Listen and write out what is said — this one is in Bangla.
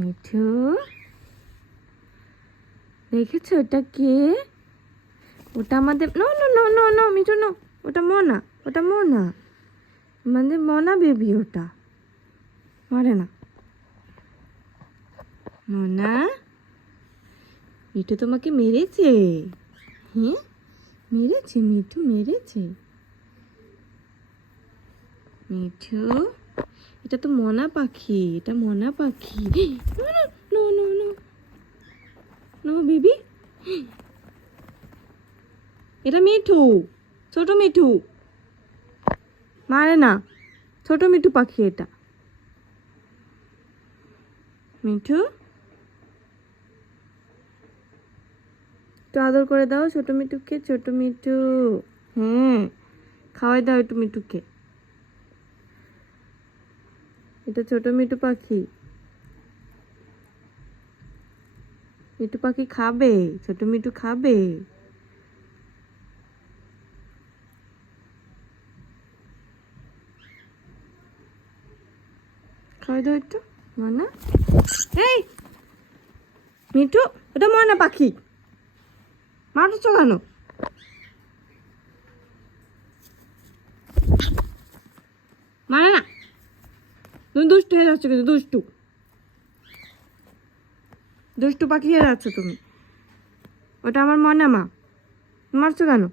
মিঠু, দেখেছো ওটা কে? ওটা আমাদের no no no no no Mithu no, ওটা মোনা, ওটা মোনা, আমাদের মোনা বেবি। ওটা মারে না। মোনা, মিঠু তোমাকে মেরেছে? হ্যাঁ মেরেছে, মিঠু মেরেছে। মিঠু, এটা তো মনা পাখি, এটা মনা পাখি। No no no no baby, এটা মিঠু, ছোট মিঠু, মারে না, ছোট মিঠু পাখি এটা। মিঠু, একটু আদর করে দাও ছোট মিঠুকে, ছোট মিঠু। হ্যাঁ, খাওয়াই দাও একটু মিঠুকে। এটা ছোট মিঠু পাখি, মিঠু পাখি খাবে, ছোট মিঠু খাবে। খাওয়াই দাও একটু মনা। এই মিঠু, ওটা মনা পাখি, মারছো কেন? মানে না, তুমি দুষ্টু হয়ে যাচ্ছ কিন্তু, দুষ্টু দুষ্টু পাখি হয়ে যাচ্ছ তুমি। ওটা আমার মনা মা, মারছো কেন?